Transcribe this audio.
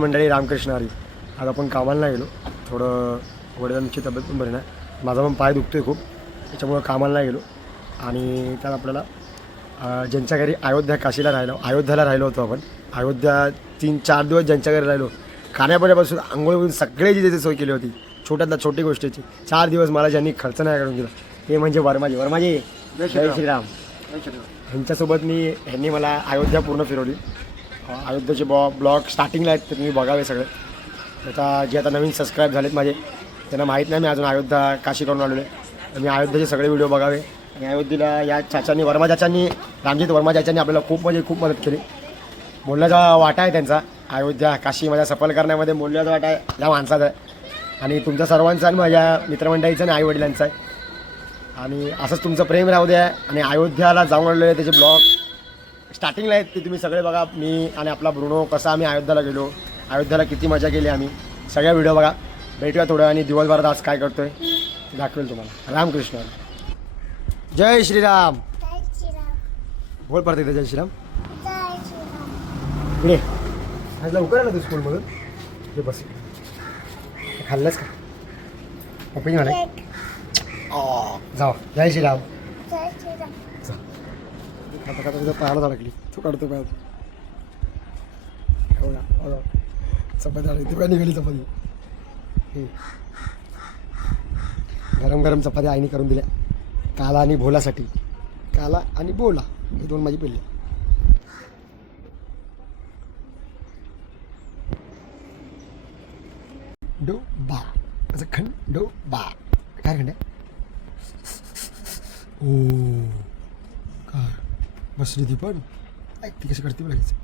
मंडळी रामकृष्ण हरी. आज आपण कामाला नाही गेलो, थोडं वडिलांची तब्येत पण बरी नाही, माझा पण पाय दुखतोय खूप, त्याच्यामुळं कामाला नाही गेलो. आणि त्यात आपल्याला ज्यांच्या घरी अयोध्याला राहिलो होतो आपण. अयोध्या 3-4 दिवस ज्यांच्या घरी राहिलो, खाण्यापिण्यापासून आंघोळीपासून सगळे जिथे सोय केली होती, छोट्यातला छोटी गोष्टीची. 4 दिवस मला ज्यांनी खर्च नाही करून दिला ते म्हणजे वर्माजी. जय श्रीराम. ह्यांच्यासोबत ह्यांनी मला अयोध्या पूर्ण फिरवली. अयोध्येचे ब्लॉग स्टार्टिंगला आहेत, तर तुम्ही बघावे सगळे. आता जे आता नवीन सबस्क्राईब झालेत माझे, त्यांना माहीत नाही मी अजून अयोध्या काशी करून आलेलो आहे. मी अयोध्येचे सगळे व्हिडिओ बघावे. आणि अयोध्येला या चाचांनी रामजीत वर्मा चाचांनी आपल्याला खूप मदत केली. बोलण्याचा वाटा आहे त्यांचा. अयोध्या काशी माझ्या सफल करण्यामध्ये बोलण्याचा वाटा आहे या माणसाचा आहे. आणि तुमच्या सर्वांचा आणि माझ्या मित्रमंडळीचा आणि आईवडिलांचा आहे. आणि असंच तुमचं प्रेम राहू द्या. आणि अयोध्याला जाऊन आलेले त्याचे ब्लॉग स्टार्टिंगला आहेत, ते तुम्ही सगळे बघा. मी आणि आपला ब्रुनो कसा आम्ही अयोध्याला गेलो, अयोध्याला किती मजा केली आम्ही, सगळ्या व्हिडिओ बघा. भेटूया थोडं आणि दिवसभरात आज काय करतोय ते दाखवेल तुम्हाला. रामकृष्ण. जय श्रीराम. बोल परत एकदा जय श्रीराम. पुढे आज लवकर आला तू स्कूलमधून. हे बस खाल्लंस का पप्पी म्हणा. जाऊ. जय श्रीराम. खाता तुझं पायाला अडकली, तू काढतो पायात. चपाती आली, ती काय निघाली चपाती. गरम गरम चपाती आईने करून दिल्या काला आणि भोलासाठी. काला आणि भोला हे 2 माझी पिल्ले. डोबा असं खंडोबा. काय खंड ओ काय बसली ती पण ती कशी करते लागेल.